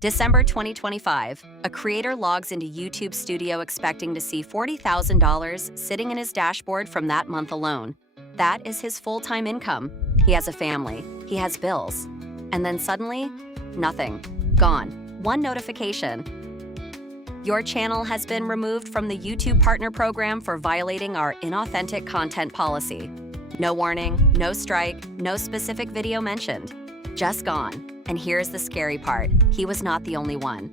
December 2025, a creator logs into YouTube Studio expecting to see $40,000 sitting in his dashboard from that month alone. That is his full-time income. He has a family, he has bills. And then suddenly, nothing. Gone. One notification. Your channel has been removed from the YouTube Partner Program for violating our inauthentic content policy. No warning, no strike, no specific video mentioned. Just gone. And here's the scary part, he was not the only one.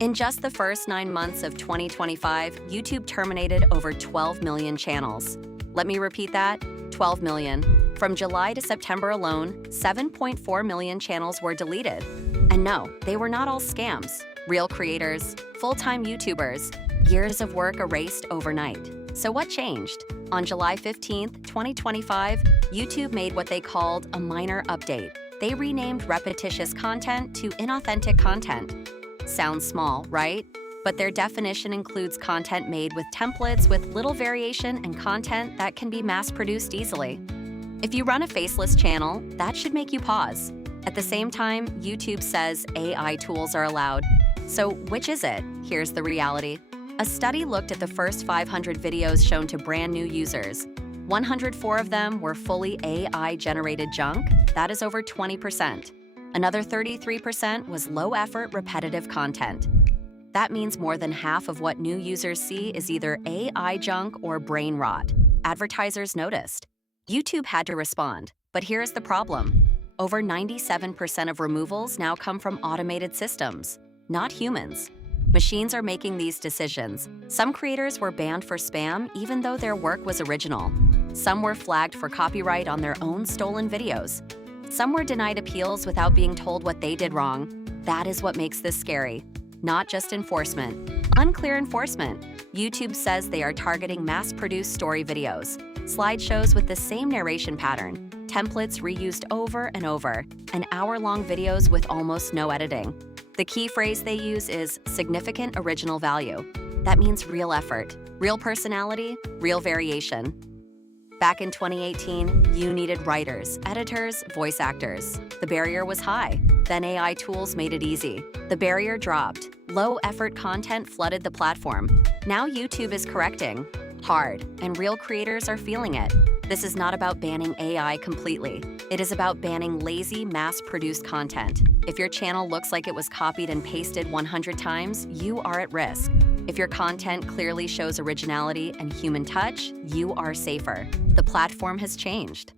In just the first 9 months of 2025, YouTube terminated over 12 million channels. Let me repeat that, 12 million. From July to September alone, 7.4 million channels were deleted. And no, they were not all scams. Real creators, full-time YouTubers, years of work erased overnight. So what changed? On July 15th, 2025, YouTube made what they called a minor update. They renamed repetitious content to inauthentic content. Sounds small, right? But their definition includes content made with templates with little variation and content that can be mass-produced easily. If you run a faceless channel, that should make you pause. At the same time, YouTube says AI tools are allowed. So which is it? Here's the reality. A study looked at the first 500 videos shown to brand new users. 104 of them were fully AI-generated junk. That is over 20%. Another 33% was low-effort, repetitive content. That means more than half of what new users see is either AI junk or brain rot. Advertisers noticed. YouTube had to respond. But here's the problem. Over 97% of removals now come from automated systems, not humans. Machines are making these decisions. Some creators were banned for spam even though their work was original. Some were flagged for copyright on their own stolen videos. Some were denied appeals without being told what they did wrong. That is what makes this scary. Not just enforcement. Unclear enforcement. YouTube says they are targeting mass-produced story videos, slideshows with the same narration pattern, templates reused over and over, and hour-long videos with almost no editing. The key phrase they use is significant original value. That means real effort, real personality, real variation. Back in 2018, you needed writers, editors, voice actors. The barrier was high. Then AI tools made it easy. The barrier dropped. Low-effort content flooded the platform. Now YouTube is correcting. Hard, and real creators are feeling it. This is not about banning AI completely. It is about banning lazy, mass-produced content. If your channel looks like it was copied and pasted 100 times, you are at risk. If your content clearly shows originality and human touch, you are safer. The platform has changed.